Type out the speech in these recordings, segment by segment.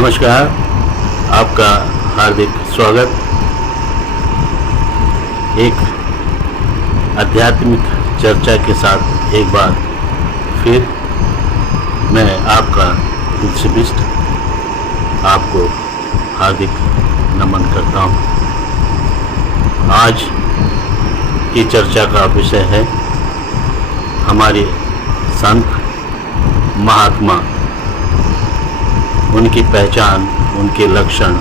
नमस्कार, आपका हार्दिक स्वागत। एक आध्यात्मिक चर्चा के साथ एक बार फिर मैं आपका दिलसे आपको हार्दिक नमन करता हूँ। आज की चर्चा का विषय है हमारे संत महात्मा, उनकी पहचान, उनके लक्षण,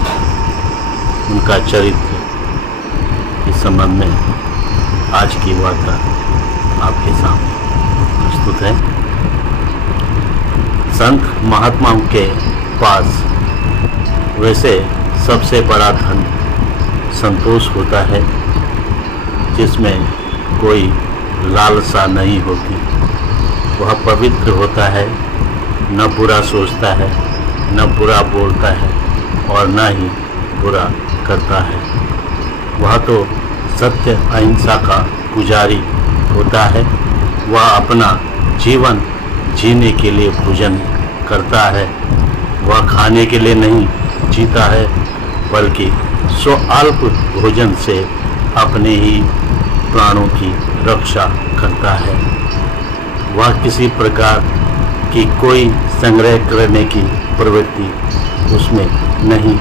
उनका चरित्र। इस संबंध में आज की वार्ता आपके सामने प्रस्तुत है। संत महात्माओं के पास वैसे सबसे बड़ा धन संतोष होता है, जिसमें कोई लालसा नहीं होती। वह पवित्र होता है, न बुरा सोचता है, न बुरा बोलता है और न ही बुरा करता है। वह तो सत्य अहिंसा का पुजारी होता है। वह अपना जीवन जीने के लिए भोजन करता है। वह खाने के लिए नहीं जीता है, बल्कि स्वल्प भोजन से अपने ही प्राणों की रक्षा करता है। वह किसी प्रकार की कोई संग्रह करने की प्रवृत्ति उसमें नहीं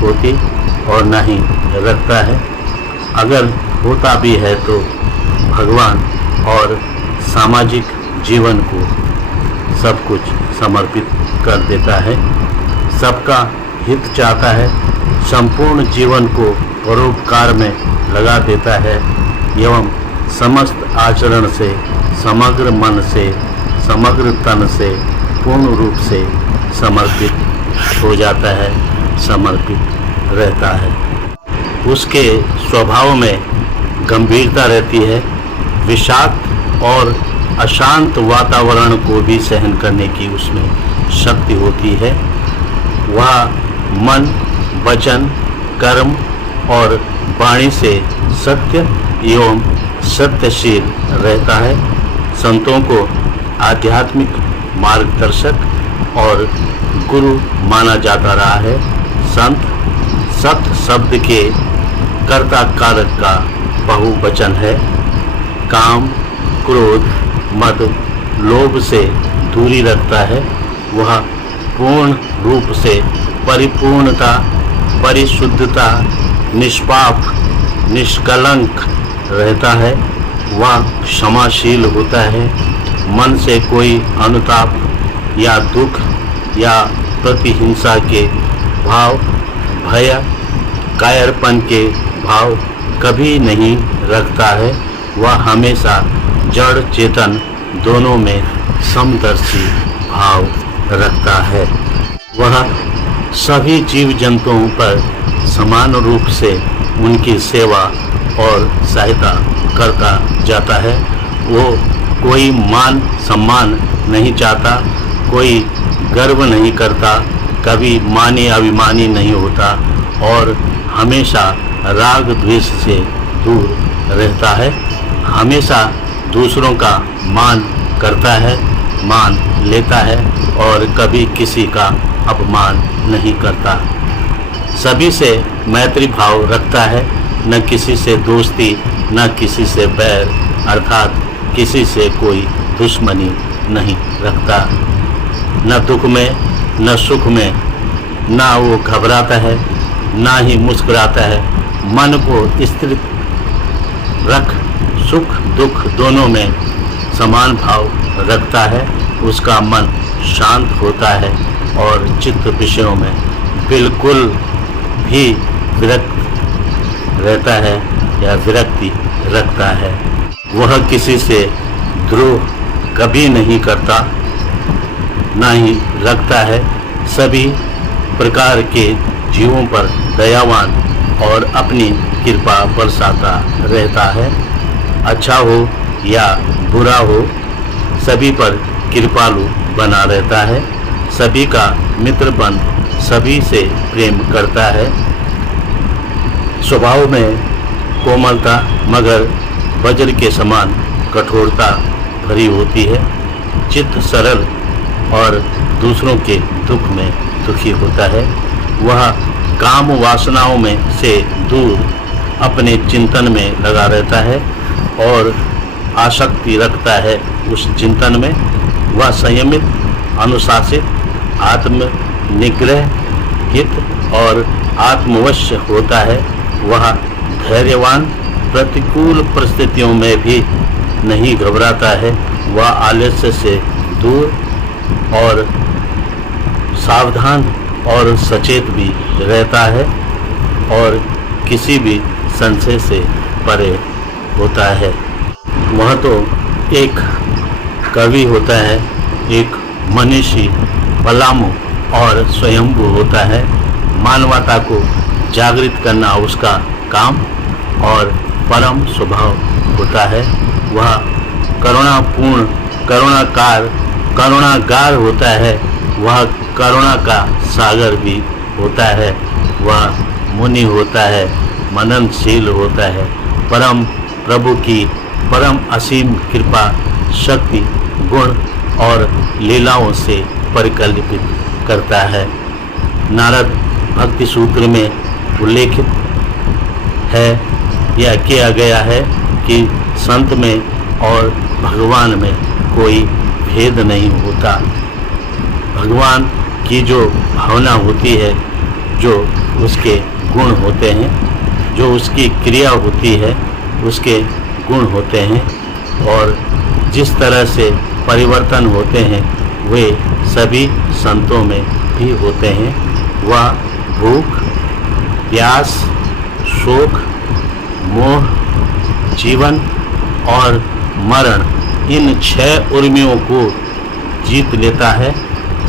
होती और न ही रखता है। अगर होता भी है तो भगवान और सामाजिक जीवन को सब कुछ समर्पित कर देता है। सबका हित चाहता है, संपूर्ण जीवन को परोपकार में लगा देता है एवं समस्त आचरण से, समग्र मन से, समग्र तन से पूर्ण रूप से समर्पित हो जाता है, समर्पित रहता है। उसके स्वभाव में गंभीरता रहती है। विषाक्त और अशांत वातावरण को भी सहन करने की उसमें शक्ति होती है। वह मन, वचन, कर्म और वाणी से सत्य एवं सत्यशील रहता है। संतों को आध्यात्मिक मार्गदर्शक और गुरु माना जाता रहा है। संत सत शब्द के कर्ता कारक का बहुवचन है। काम, क्रोध, मद, लोभ से दूरी रखता है। वह पूर्ण रूप से परिपूर्णता, परिशुद्धता, निष्पाप, निष्कलंक रहता है। वह क्षमाशील होता है। मन से कोई अनुताप या दुख या प्रतिहिंसा के भाव, भय, कायरपन के भाव कभी नहीं रखता है। वह हमेशा जड़ चेतन दोनों में समदर्शी भाव रखता है। वह सभी जीव जंतुओं पर समान रूप से उनकी सेवा और सहायता करता जाता है। वो कोई मान सम्मान नहीं चाहता, कोई गर्व नहीं करता, कभी मानी अभिमानी नहीं होता और हमेशा राग द्वेष से दूर रहता है। हमेशा दूसरों का मान करता है, मान लेता है और कभी किसी का अपमान नहीं करता। सभी से मैत्री भाव रखता है, न किसी से दोस्ती, न किसी से बैर, अर्थात किसी से कोई दुश्मनी नहीं रखता। न दुख में, न सुख में, न वो घबराता है, न ही मुस्कुराता है। मन को स्थिर रख सुख दुख दोनों में समान भाव रखता है। उसका मन शांत होता है और चित्त विषयों में बिल्कुल भी विरक्त रहता है या विरक्ति रखता है। वह किसी से द्रोह कभी नहीं करता, न ही रखता है। सभी प्रकार के जीवों पर दयावान और अपनी कृपा बरसाता रहता है। अच्छा हो या बुरा हो, सभी पर कृपालु बना रहता है। सभी का मित्र बन सभी से प्रेम करता है। स्वभाव में कोमलता मगर वज्र के समान कठोरता भरी होती है। चित्त सरल और दूसरों के दुख में दुखी होता है। वह काम वासनाओं में से दूर अपने चिंतन में लगा रहता है और आसक्ति रखता है उस चिंतन में। वह संयमित, अनुशासित, आत्म निग्रह हित और आत्मवश होता है। वह धैर्यवान, प्रतिकूल परिस्थितियों में भी नहीं घबराता है। वह आलस्य से दूर और सावधान और सचेत भी रहता है और किसी भी संशय से परे होता है। वह तो एक कवि होता है, एक मनीषी, पलामू और स्वयंभू होता है। मानवता को जागृत करना उसका काम और परम स्वभाव होता है। वह करुणापूर्ण, करुणागार होता है। वह करुणा का सागर भी होता है। वह मुनि होता है, मननशील होता है। परम प्रभु की परम असीम कृपा, शक्ति, गुण और लीलाओं से परिकल्पित करता है। नारद भक्ति सूत्र में उल्लेखित है या किया गया है कि संत में और भगवान में कोई भेद नहीं होता। भगवान की जो भावना होती है, जो उसके गुण होते हैं, जो उसकी क्रिया होती है, उसके गुण होते हैं और जिस तरह से परिवर्तन होते हैं वे सभी संतों में भी होते हैं। वह भूख, प्यास, शोक, मोह, जीवन और मरण, इन 6 उर्मियों को जीत लेता है।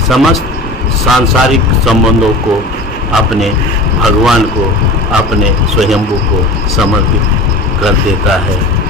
समस्त सांसारिक संबंधों को अपने भगवान को, अपने स्वयंभू को समर्पित कर देता है।